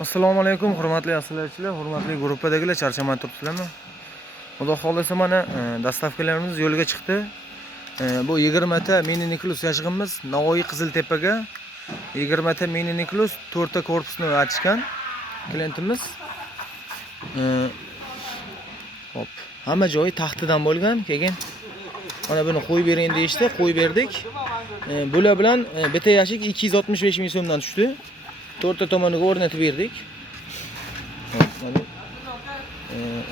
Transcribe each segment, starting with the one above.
Assalomu alaykum, hurmatli asliyachilar, hurmatli gruppadagilar, charchamay turibsizlarmi? Xudo xolasa mana dastavkalarimiz yo'lga chiqdi. Bu 20 ta Mini Niklus yashig'imiz Navoiy Qiziltepaga 20 ta Mini Niklus 4 ta korpusni ochgan klientimiz. Hop, hamma joyi taxtadan bo'lgan. Keyin mana buni qo'yib bering deyishdi, qo'yib berdik. Bular bilan bitta yashik 265 ming so'mdan tushdi. 4 ta tomoniga o'rnatib berdik. Mana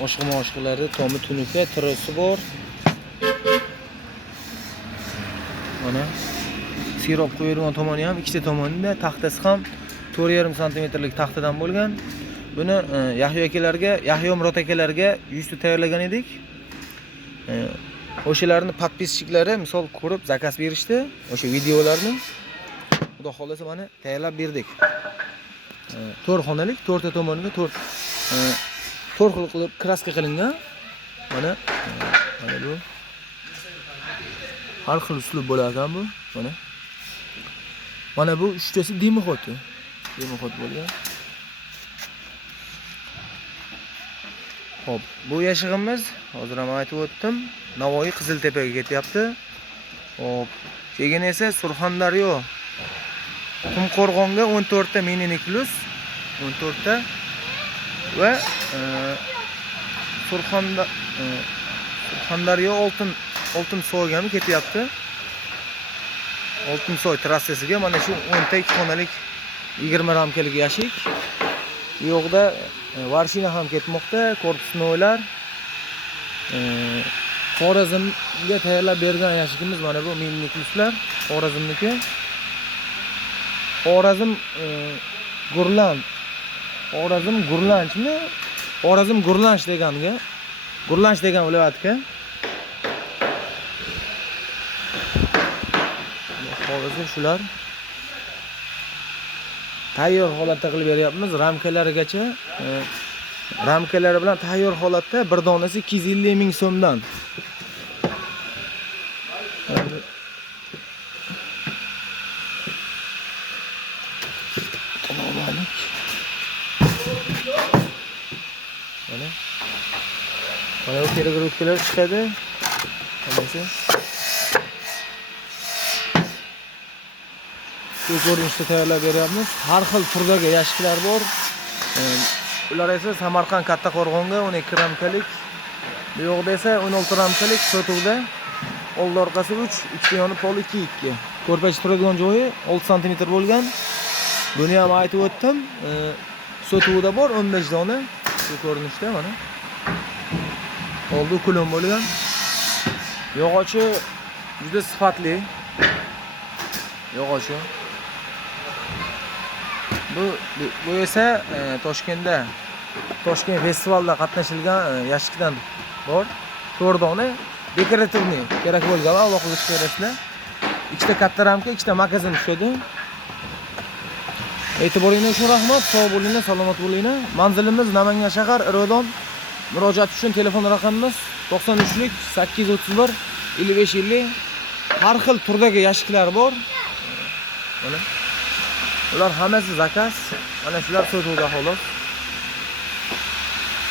oshqi-moshqilari, tomi tunuka, tirosi bor. Mana sirop qo'yilgan tomoni ham, ikkita tomonida taxtasi ham 4,5 sm taxtadan bo'lgan. Buni Yahyo akalarga, Yahyo Murod akalarga 100 ta tayyorlagan edik. O'shalarni podpischiklari misol ko'rib zakaz berishdi, o'sha videolarni. Xudo xolasa mana tayyorlab berdik. 4 xonalik, 4 ta tomoniga 4 xil qilib kraska qilingan. Mana bu har xil uslub bo'lar ekan bu. Mana bu uchtasi demoxoti. Demoxot bo'lgan. Hop, bu yashig'imiz hozir ham aytib o'tdim, Navoiy Qiziltepaga ketyapti. Hop, keyin esa Surxondaryo Qumqo'rg'onga 14 ta Mini Niklus 14 ta va Surxondaryo Oltinsoyga ham ketyapti. Oltinsoy trassasiga mana shu 10 ta 2 xonalik 20 ramkalik yashik. Bu yoqda varshina ham ketmoqda, korpusnoylar. Xorazmga tayyorlab bergan yashikimiz mana bu Mini Nikluslar, Xorazmniki. Xorazm Gurlanchmi? Xorazm Gurlanch deganga. Gurlanch degan viloyatga. Hozir shular tayyor holatda qilib beryapmiz. Ramkalarigacha ramkalari bilan tayyor holatda bir donasi 250 ming so'mdan. Mana bu telegrafkalar chiqadi. Shu ko'rinishda tayyorlab beryapmiz. Har xil turdagi yashiklar bor. Ular esa Samarqand Katta Qo'rg'onga 12 ramkalik, bu yoqda esa 16 ramkalik sotuvda. Old orqasi 3, ikkita yoni pol 2. Ko'rpacha turadigan joyi 6 sm bo'lgan. Buni ham aytib o'tdim. Sotuvda bor 15 dona. Shu ko'rinishda mana. Oldi kulon bo'lgan. Yog'ochi juda sifatli. Yog'ochi. Bu esa Toshkent festivalda qatnashilgan yashikdan bor. 4 dona dekorativniy kerak bo'lgan, Alloh qilib berasizlar. Ikkita katta ramka, ikkita magazin tushadi. E'tiboringiz uchun rahmat, sog' bo'linglar, salomat bo'linglar. Manzilimiz Namangan shahar, Irodon. Murojaat uchun telefon raqamimiz 93lik 831 5550. Har xil turdagi yashiklar bor. Mana ular hammasi zakaz. Mana shular sotuvda xolos.